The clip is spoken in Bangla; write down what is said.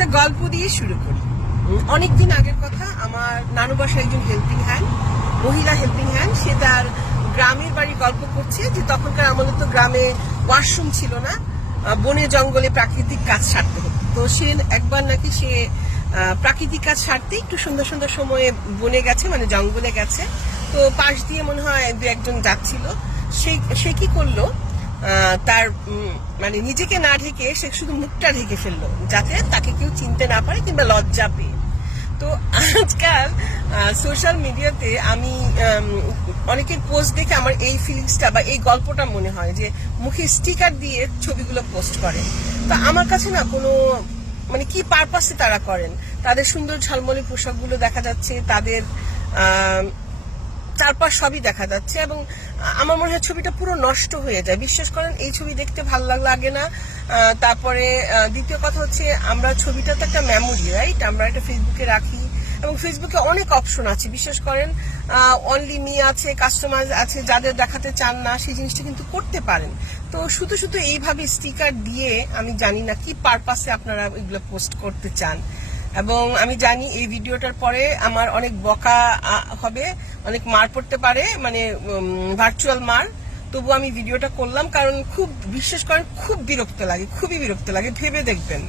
একটা গল্প দিয়ে শুরু করি। অনেক দিন আগের কথা, আমার নানু বাসায় একজন হেল্পিং হ্যান্ড মহিলা হেল্পিং হ্যান্ড সে তার গ্রামের বাড়ি গল্প করছে যে তখনকার আমাদের তো গ্রামে ওয়াশরুম ছিল না বনে জঙ্গলে প্রাকৃতিক কাজ সারতে হতো। তো সে একবার নাকি সে প্রাকৃতিক কাজ সারতে একটু সুন্দর সুন্দর সময়ে বনে গেছে মানে জঙ্গলে গেছে। তো পাশ দিয়ে মনে হয় দু একজন যাচ্ছিল। সে সে কি করল? তার মানে নিজেকে না ঢেকে সে শুধু মুখটা ঢেকে ফেলল, যাতে তাকে কেউ চিনতে না পারে কিংবা লজ্জা পেয়ে। তো আজকাল সোশ্যাল মিডিয়াতে আমি অনেকের পোস্ট দেখে আমার এই ফিলিংসটা বা এই গল্পটা মনে হয় যে, মুখে স্টিকার দিয়ে ছবিগুলো পোস্ট করে। তো আমার কাছে না কোনো মানে কি পারপাসে তারা করেন? তাদের সুন্দর ঝলমলে পোশাকগুলো দেখা যাচ্ছে, তাদের চারপাশ সবই দেখা যাচ্ছে এবং আমার মনে হয় ছবিটা পুরো নষ্ট হয়ে যায়। বিশ্বাস করেন, এই ছবি দেখতে ভালো লাগে না। তারপরে দ্বিতীয় কথা হচ্ছে, আমরা ছবিটা তো একটা মেমোরি রাইট আমরা একটা ফেসবুকে রাখি এবং ফেসবুকে অনেক অপশন আছে। বিশ্বাস করেন অনলি মি আছে কাস্টমার আছে, যাদের দেখাতে চান না, সেই জিনিসটা কিন্তু করতে পারেন। তো শুধু শুধু এইভাবে স্টিকার দিয়ে আমি জানি না কি পারপাসে আপনারা এগুলো পোস্ট করতে চান। এবং আমি জানি এই ভিডিওটার পরে আমার অনেক বকা হবে। অনেক মার পড়তে পারে মানে ভার্চুয়াল মার। তবু আমি ভিডিওটা করলাম কারণ খুব, বিশ্বাস করেন, খুব বিরক্ত লাগে, খুবই বিরক্ত লাগে, ভেবে দেখবেন।